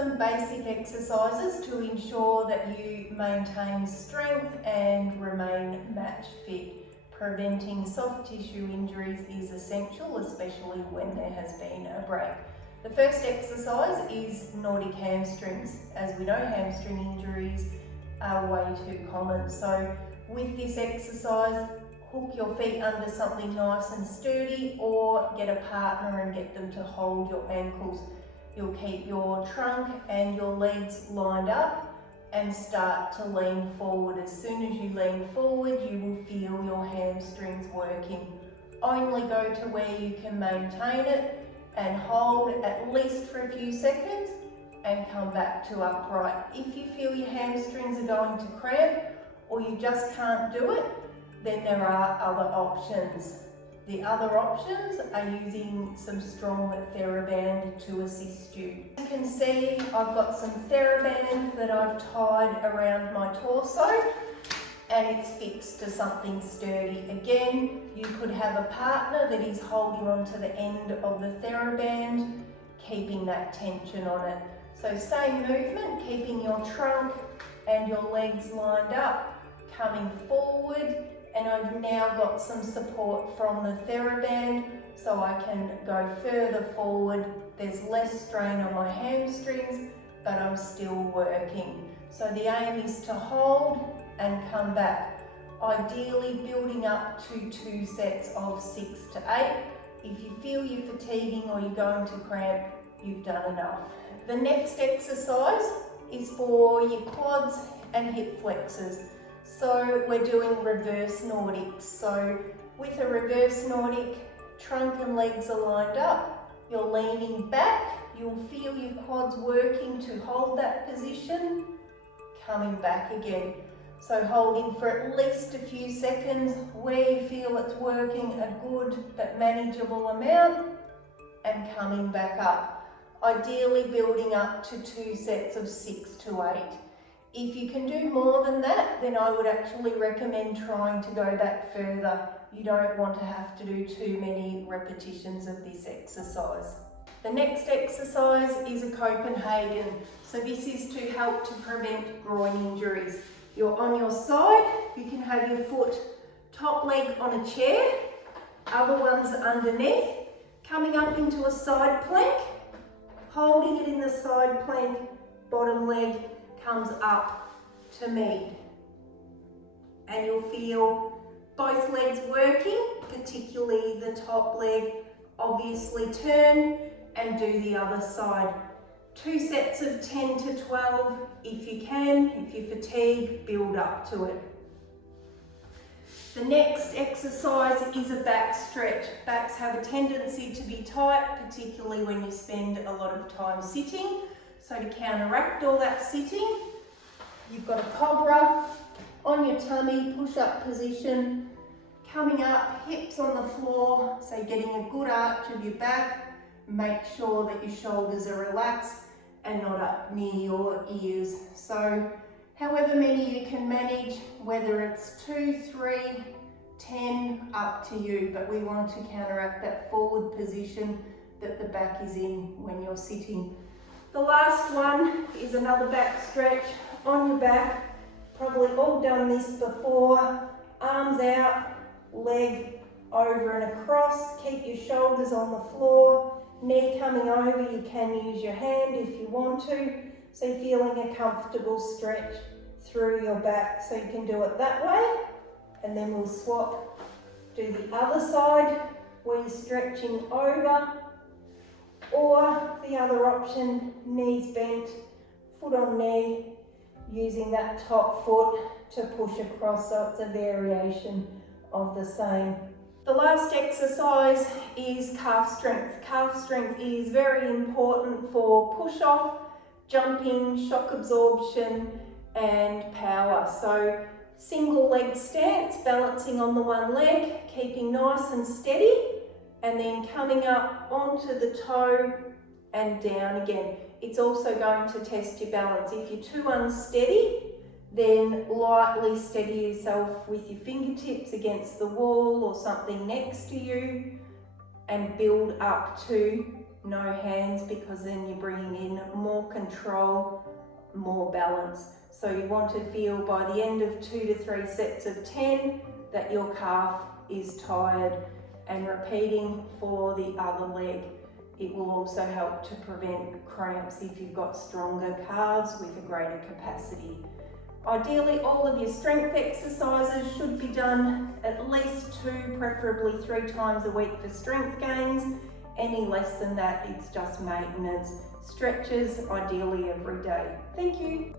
some basic exercises to ensure that you maintain strength and remain match fit. Preventing soft tissue injuries is essential, especially when there has been a break. The first exercise is Nordic hamstrings. As we know, hamstring injuries are way too common. So with this exercise, hook your feet under something nice and sturdy, or get a partner and get them to hold your ankles. You'll keep your trunk and your legs lined up and start to lean forward. As soon as you lean forward, you will feel your hamstrings working. Only go to where you can maintain it and hold at least for a few seconds and come back to upright. If you feel your hamstrings are going to cramp or you just can't do it, then there are other options. The other options are using some strong TheraBand to assist you. You can see I've got some TheraBand that I've tied around my torso and it's fixed to something sturdy. Again, you could have a partner that is holding onto the end of the TheraBand, keeping that tension on it. So same movement, keeping your trunk and your legs lined up, coming forward, and I've now got some support from the TheraBand so I can go further forward. There's less strain on my hamstrings, but I'm still working. So the aim is to hold and come back, ideally building up to 2 sets of 6 to 8. If you feel you're fatiguing or you're going to cramp, you've done enough. The next exercise is for your quads and hip flexors. So we're doing reverse Nordics. So with a reverse Nordic, trunk and legs are lined up, you're leaning back, you'll feel your quads working to hold that position, coming back again. So holding for at least a few seconds where you feel it's working a good but manageable amount, and coming back up. Ideally building up to 2 sets of 6 to 8. If you can do more than that, then I would actually recommend trying to go back further. You don't want to have to do too many repetitions of this exercise. The next exercise is a Copenhagen. So this is to help to prevent groin injuries. You're on your side, you can have your foot top leg on a chair, other ones underneath, coming up into a side plank, holding it in the side plank, bottom leg comes up to meet. And you'll feel both legs working, particularly the top leg. Obviously turn and do the other side. 2 sets of 10 to 12 if you can. If you fatigue, build up to it. The next exercise is a back stretch. Backs have a tendency to be tight, particularly when you spend a lot of time sitting. So to counteract all that sitting, you've got a cobra on your tummy, push-up position, coming up, hips on the floor, so getting a good arch of your back. Make sure that your shoulders are relaxed and not up near your ears. So however many you can manage, whether it's 2, 3, 10, up to you, but we want to counteract that forward position that the back is in when you're sitting. The last one is another back stretch on your back. Probably all done this before. Arms out, leg over and across. Keep your shoulders on the floor. Knee coming over, you can use your hand if you want to. So feeling a comfortable stretch through your back. So you can do it that way. And then we'll swap, do the other side where you're stretching over. Or the other option, knees bent, foot on knee, using that top foot to push across, so it's a variation of the same. The last exercise is calf strength. Calf strength is very important for push-off, jumping, shock absorption and power. So single leg stance, balancing on the one leg, keeping nice and steady, and then coming up onto the toe and down again. It's also going to test your balance. If you're too unsteady, then lightly steady yourself with your fingertips against the wall or something next to you and build up to no hands, because then you're bringing in more control, more balance. So you want to feel by the end of 2 to 3 sets of 10 that your calf is tired, and repeating for the other leg. It will also help to prevent cramps if you've got stronger calves with a greater capacity. Ideally, all of your strength exercises should be done at least 2, preferably 3 times a week for strength gains. Any less than that, it's just maintenance. Stretches, ideally every day. Thank you.